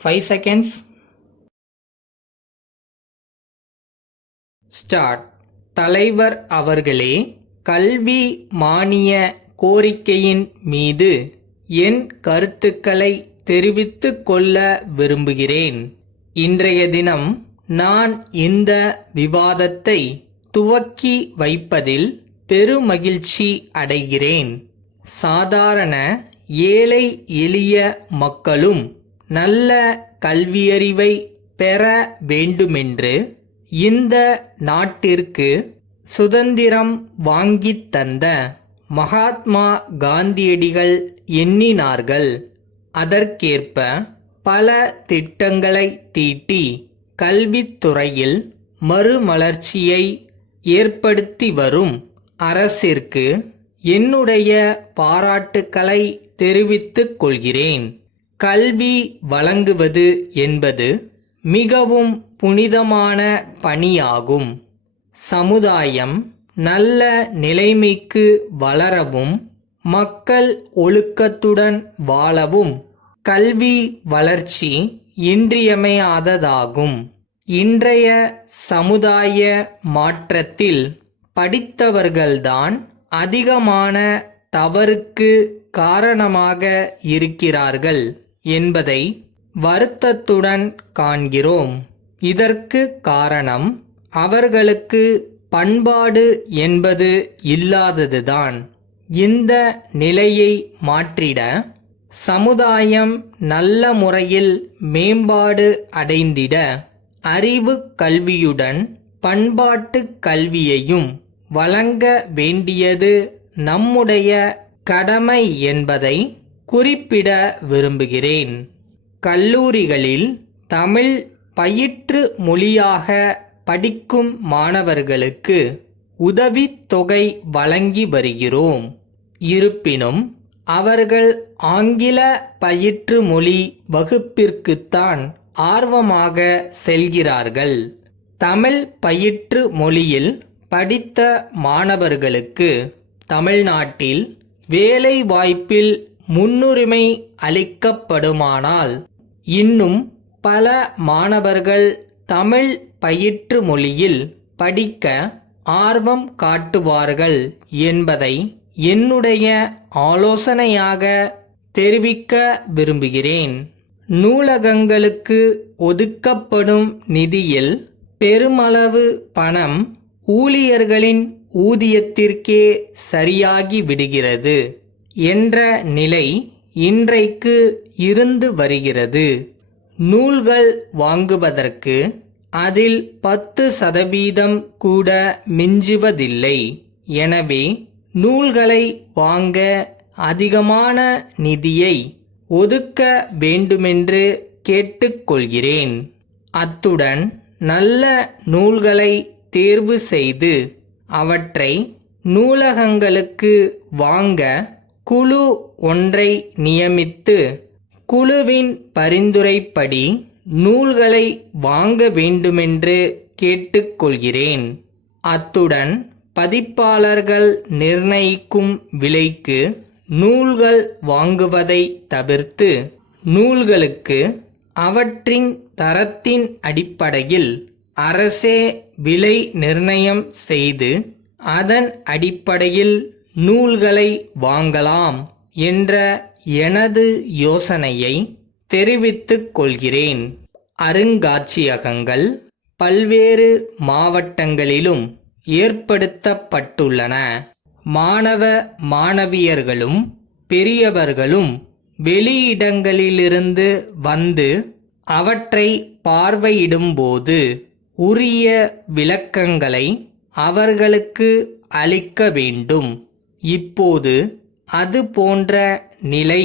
5 seconds. Start. தலைவர் அவர்களே, கல்வி மானிய கோரிக்கையின் மீது என் கருத்துக்களை தெரிவித்துக் கொள்ள விரும்புகிறேன். இன்றைய தினம் நான் இந்த விவாதத்தை துவக்கி வைப்பதில் பெருமகிழ்ச்சி அடைகிறேன். சாதாரண ஏழை எளிய மக்களும் நல்ல கல்வியறிவை பெற வேண்டுமென்று இந்த நாட்டிற்கு சுதந்திரம் வாங்கித் தந்த மகாத்மா காந்தியடிகள் எண்ணினார்கள். அதற்கேற்ப பல திட்டங்களை தீட்டி கல்வித்துறையில் மறுமலர்ச்சியை ஏற்படுத்தி வரும் அரசிற்கு என்னுடைய பாராட்டுக்களை தெரிவித்துக் கொள்கிறேன். கல்வி வழங்குவது என்பது மிகவும் புனிதமான பணியாகும். சமுதாயம் நல்ல நிலைமைக்கு வளரவும் மக்கள் ஒழுக்கத்துடன் வாழவும் கல்வி வளர்ச்சி இன்றியமையாததாகும். இன்றைய சமுதாய மாற்றத்தில் படித்தவர்கள்தான் அதிகமான தவறுக்கு காரணமாக இருக்கிறார்கள் என்பதை வருத்தத்துடன் காண்கிறோம். இதற்கு காரணம் அவர்களுக்கு பண்பாடு என்பது இல்லாததுதான். இந்த நிலையை மாற்றிட சமுதாயம் நல்ல முறையில் மேம்பாடு அடைந்திட அறிவு கல்வியுடன் பண்பாட்டு கல்வியையும் வழங்க வேண்டியது நம்முடைய கடமை என்பதை குறிப்பிட விரும்புகிறேன். கல்லூரிகளில் தமிழ் பயிற்று மொழியாக படிக்கும் மாணவர்களுக்கு உதவித்தொகை வழங்கி வருகிறோம். இருப்பினும் அவர்கள் ஆங்கில பயிற்று மொழி வகுப்பிற்குத்தான் ஆர்வமாக செல்கிறார்கள். தமிழ் பயிற்று மொழியில் படித்த மாணவர்களுக்கு தமிழ்நாட்டில் வேலை வாய்ப்பில் முன்னுரிமை அளிக்கப்படுமானால் இன்னும் பல மாணவர்கள் தமிழ் பயிற்று மொழியில் படிக்க ஆர்வம் காட்டுவார்கள் என்பதை என்னுடைய ஆலோசனையாக தெரிவிக்க விரும்புகிறேன். நூலகங்களுக்கு ஒதுக்கப்படும் நிதியில் பெருமளவு பணம் ஊழியர்களின் ஊதியத்திற்கே சரியாகி விடுகிறது என்ற நிலை இன்றைக்கு இருந்து வருகிறது. நூல்கள் வாங்குவதற்கு அதில் 10% கூட மிஞ்சுவதில்லை. எனவே நூல்களை வாங்க அதிகமான நிதியை ஒதுக்க வேண்டுமென்று கேட்டுக்கொள்கிறேன். அத்துடன் நல்ல நூல்களை தேர்வு செய்து அவற்றை நூலகங்களுக்கு வாங்க குழு ஒன்றை நியமித்து குழுவின் பரிந்துரைப்படி நூல்களை வாங்க வேண்டுமென்று கேட்டுக்கொள்கிறேன். அத்துடன் பதிப்பாளர்கள் நிர்ணயிக்கும் விலைக்கு நூல்கள் வாங்குவதை தவிர்த்து நூல்களுக்கு அவற்றின் தரத்தின் அடிப்படையில் அரசே விலை நிர்ணயம் செய்து அதன் அடிப்படையில் நூல்களை வாங்கலாம் என்ற எனது யோசனையை தெரிவித்துக் கொள்கிறேன். அருங்காட்சியகங்கள் பல்வேறு மாவட்டங்களிலும் ஏற்படுத்தப்பட்டுள்ளன. மாணவ மாணவியர்களும் பெரியவர்களும் வெளியிடங்களிலிருந்து வந்து அவற்றை பார்வையிடும்போது உரிய விளக்கங்களை அவர்களுக்கு அளிக்க வேண்டும். இப்போது அது போன்ற நிலை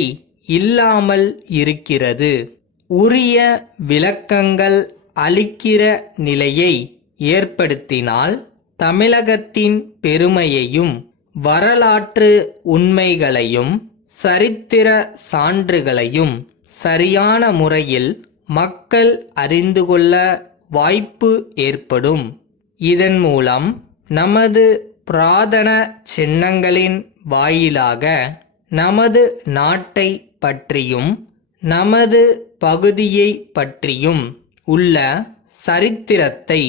இல்லாமல் இருக்கிறது. உரிய விளக்கங்கள் அளிக்கிற நிலையை ஏற்படுத்தினால் தமிழகத்தின் பெருமையையும் வரலாற்று உண்மைகளையும் சரித்திர சான்றுகளையும் சரியான முறையில் மக்கள் அறிந்து கொள்ள வாய்ப்பு ஏற்படும். இதன் மூலம் நமது புராதன சின்னங்களின் வாயிலாக நமது நாட்டை பற்றியும் நமது பகுதியை பற்றியும் உள்ள சரித்திரத்தை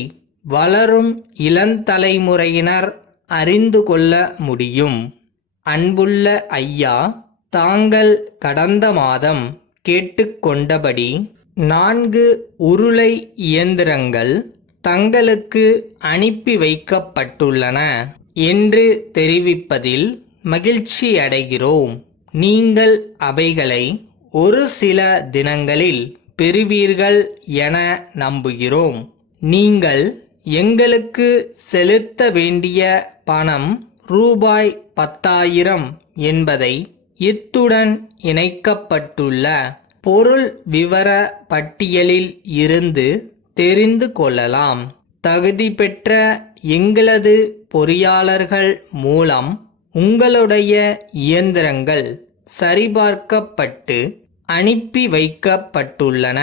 வளரும் இளந்தலைமுறையினர் அறிந்து கொள்ள முடியும். அன்புள்ள ஐயா, தாங்கள் கடந்த மாதம் கேட்டுக்கொண்டபடி 4 உருளை இயந்திரங்கள் தங்களுக்கு அனுப்பி வைக்கப்பட்டுள்ளன என்று தெரிவிப்பதில் மகிழ்ச்சி அடைகிறோம். நீங்கள் அவைகளை ஒரு சில தினங்களில் பெறுவீர்கள் என நம்புகிறோம். நீங்கள் எங்களுக்கு செலுத்த வேண்டிய பணம் ரூபாய் 10,000 என்பதை இத்துடன் இணைக்கப்பட்டுள்ள பொருள் விவர பட்டியலில் இருந்து தெரிந்து கொள்ளலாம். தகுதி பெற்ற எங்களது பொறியாளர்கள் மூலம் உங்களுடைய இயந்திரங்கள் சரிபார்க்கப்பட்டு அனுப்பி வைக்கப்பட்டுள்ளன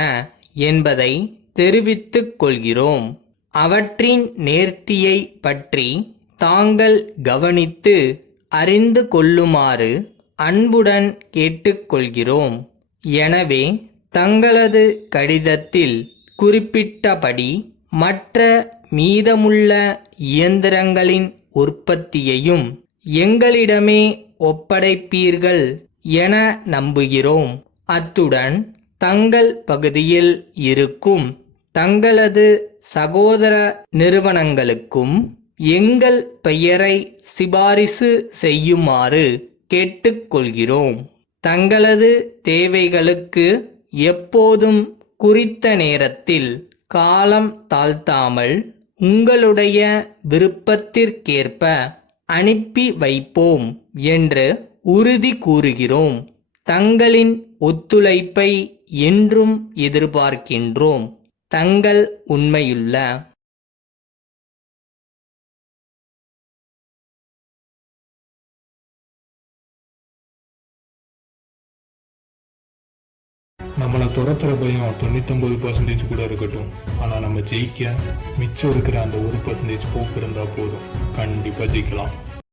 என்பதை தெரிவித்துக் கொள்கிறோம். அவற்றின் நேர்த்தியை பற்றி தாங்கள் கவனித்து அறிந்து கொள்ளுமாறு அன்புடன் கேட்டுக்கொள்கிறோம். எனவே தங்களது கடிதத்தில் குறிப்பிட்டபடி மற்ற மீதமுள்ள இயந்திரங்களின் உற்பத்தியையும் எங்களிடமே ஒப்படைப்பீர்கள் என நம்புகிறோம். அத்துடன் தங்கள் பகுதியில் இருக்கும் தங்களது சகோதர நிறுவனங்களுக்கும் எங்கள் பெயரை சிபாரிசு செய்யுமாறு கேட்டுக்கொள்கிறோம். தங்களது தேவைகளுக்கு எப்போதும் குறித்த நேரத்தில் காலம் தாழ்த்தாமல் உங்களுடைய விருப்பத்திற்கேற்ப அனுப்பி வைப்போம் என்று உறுதி கூறுகிறோம். தங்களின் ஒத்துழைப்பை என்றும் எதிர்பார்க்கின்றோம். தங்கள் உண்மையுள்ள நம்மளை துரத்துற பயம் 99% கூட இருக்கட்டும், ஆனால் நம்ம ஜெயிக்க மிச்சம் இருக்கிற அந்த 1% போக்கு இருந்தால் போதும், கண்டிப்பாக ஜெயிக்கலாம்.